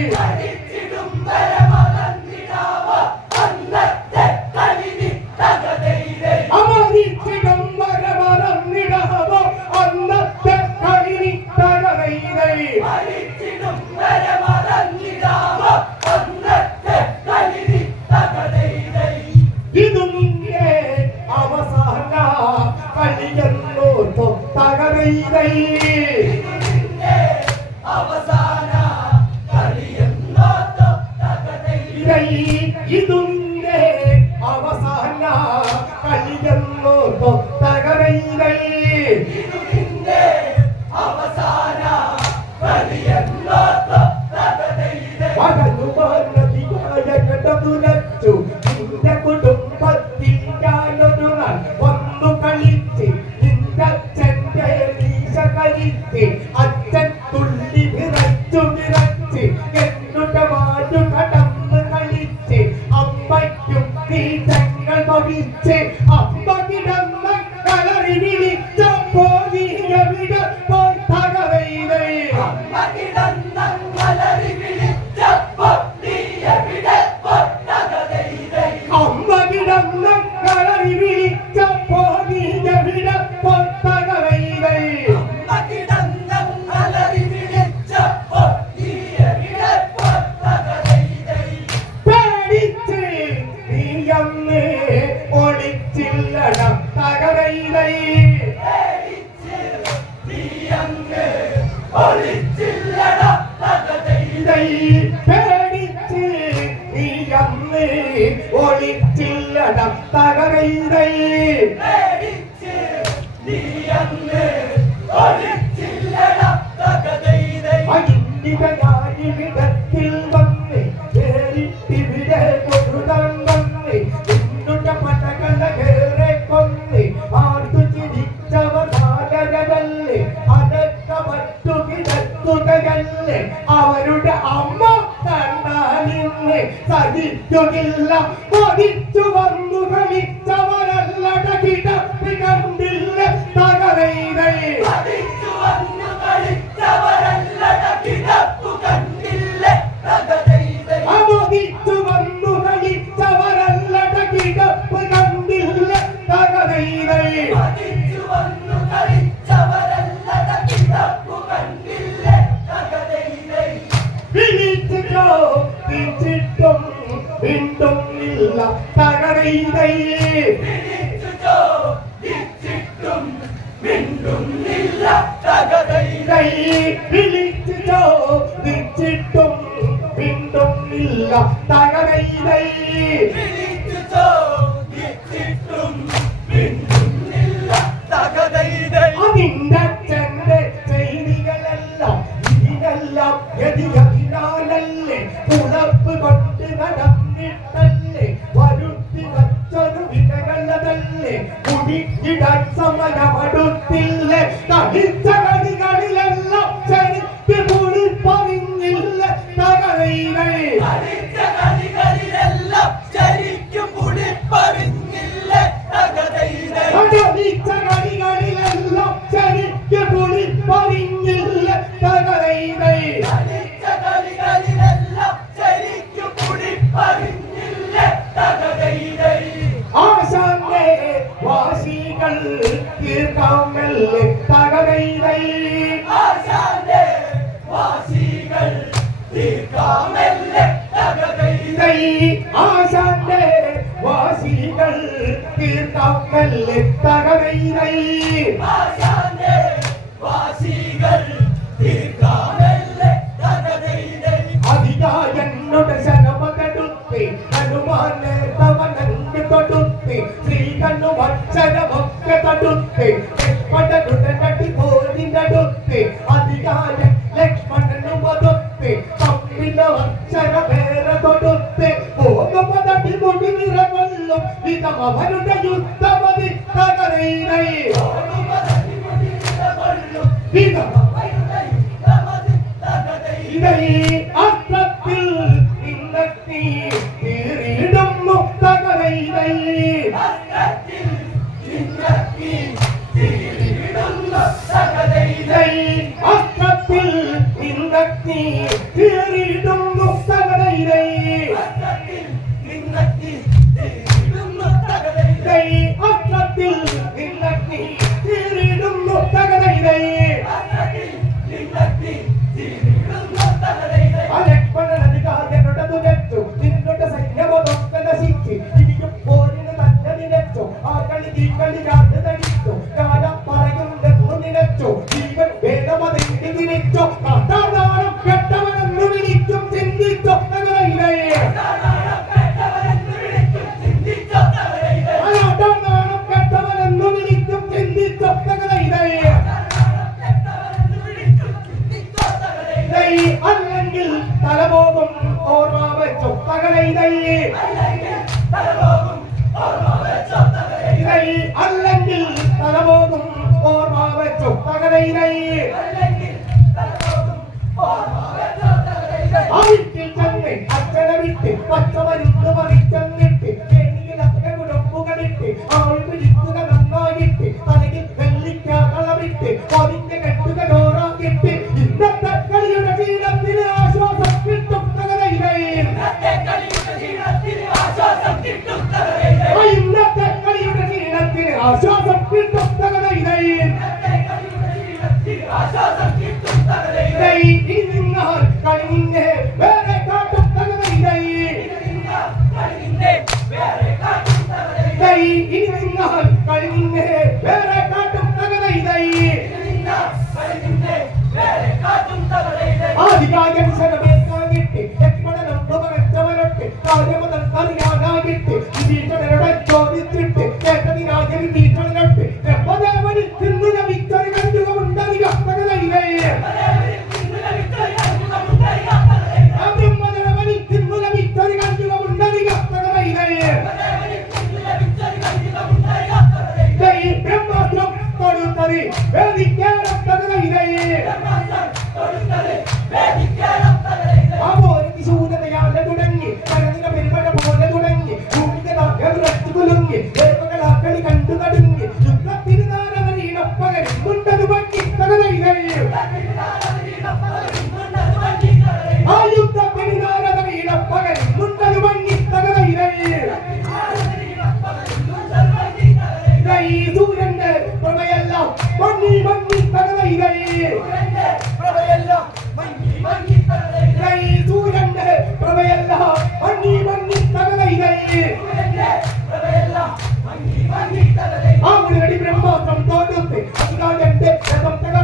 Yeah. വഹിച്ച് അമ്മ കിടന്ന കളറി വിളിച്ചപ്പോ നീ എവിടെ പോയി തകവയിലേ അമ്മ കിടന്ന കളറി വിളിച്ചപ്പോ നീ എവിടെ പോയി തകവയിലേ പേടിച്ച് നീ അന്ന് തകവയിലേ ഇതൈ പേടിച്ച് നീ അന്ന് ഒളിച്ചില്ലട തകവയിലേ സഹിക്കുകില്ല കൊതിച്ചു ഇതൈ വിളിച്ചിട്ടോ വീണ്ടും ഇല്ല തകരയിലേ അതിന്റെ അച്ഛന്റെ ചെയ്തികളെല്ലാം ഇതിനെല്ലാം ഗതിയതിനാലല്ലേ ஆசாந்தே வாசிகள் தீர்த்தாக்கல் தகவையை ஆசாந்தே வாசிகள் யுத்தமதி தகரையினை இதை அற்றத்தில் இல்லத்தி நீரிடம் முத்தகரையினை. அற்றத்தில் இல்லத்தி தலபோகும் ஓர்வாவ சொத்தகலை இதை இதை அல்லங்கில் தலபோகும் ஓர்வாவ சொத்தகலை இதை അവിട്ടിൽ തന്നെ അച്ഛനെ വിട്ട് പച്ചമരുന്ന് മറിച്ചെന്നിട്ട് ചെടിയിൽ അച്ഛനെ കുടുംബുകളിട്ട് അവൾ വിളിക്കും வேதிக்க প্রত্যেক বেতন থেকে